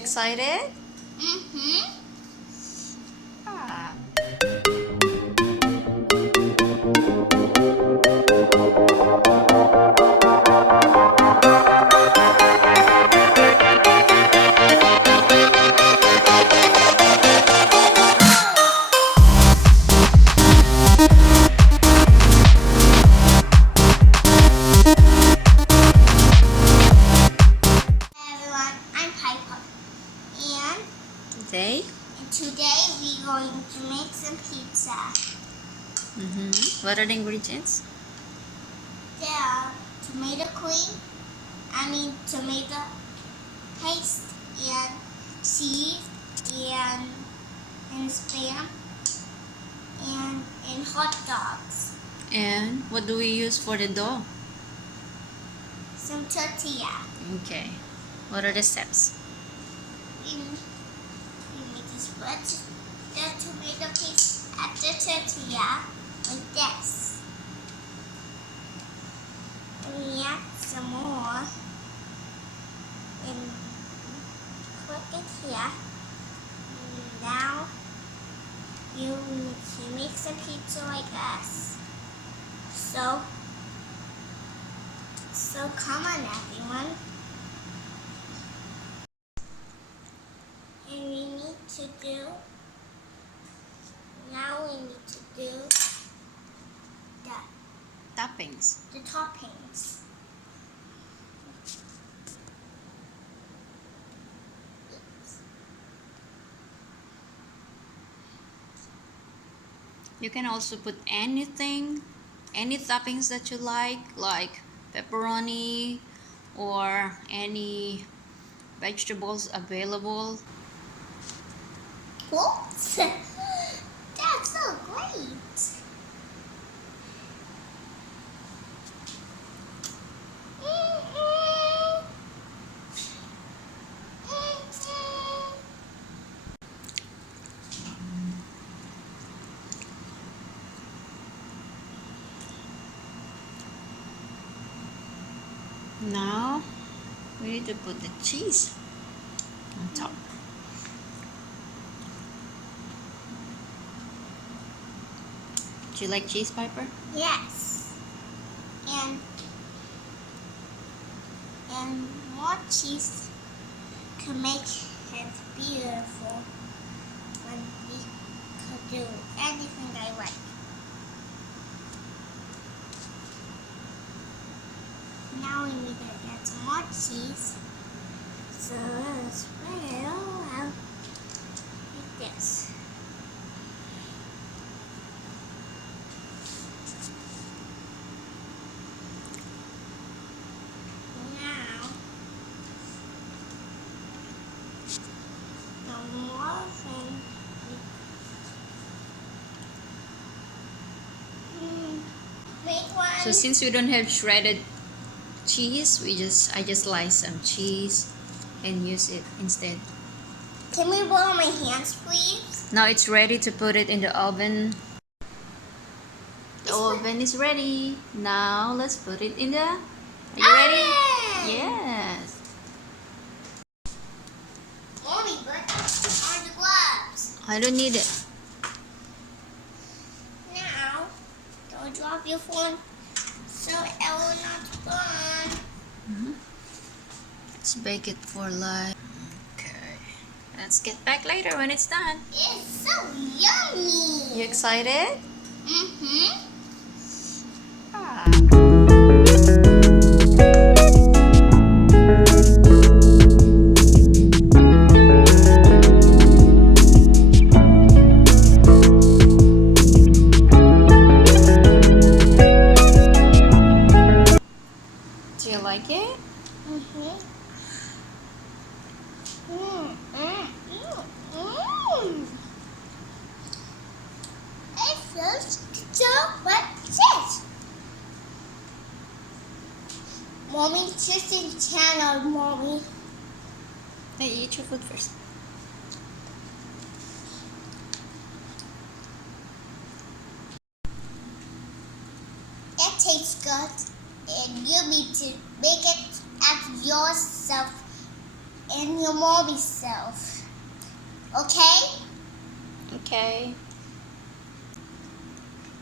excited? Mm-hmm. Ah. Everyone, I'm Piper, and Today? today we're going to make some pizza. What are the ingredients? There are tomato tomato paste, and cheese, and spam, and hot dogs. And what do we use for the dough? Some tortilla. Okay. What are the steps? We just put the tomato paste at the tortilla like this. And we add some more and put it here. And now you need to make some pizza like us. So come on everyone. And we need to do Toppings. the toppings. You can also put anything, any toppings that you like pepperoni or any vegetables available. What? That's so great. Now we need to put the cheese on top. Do you like cheese, Piper? Yes. And more cheese can make it beautiful when we could do anything I like. Now we need to add some more cheese. So let's spread it all out like this. Now, the more thing make one. So since we don't have shredded cheese, I just slice some cheese and use it instead. Can we blow my hands, please? Now it's ready to put it in the oven. The oven is ready. Now let's put it in the. Are you ready? Oven! Yes. Mommy, but are the gloves? I don't need it. Now, don't drop your phone so it will not burn. Let's bake it for like. Okay. Let's get back later when it's done. It's so yummy. You excited? Mm-hmm. Do you like it? Mm-hmm. It feels so delicious. Mommy, just in channel, Mommy. Hey, eat your food first. It tastes good, and you need to make it at yourself and your mommy self. Okay? Okay.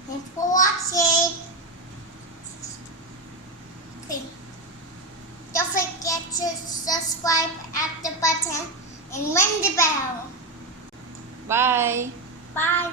Thanks for watching. Okay. Don't forget to subscribe at the button and ring the bell. Bye. Bye.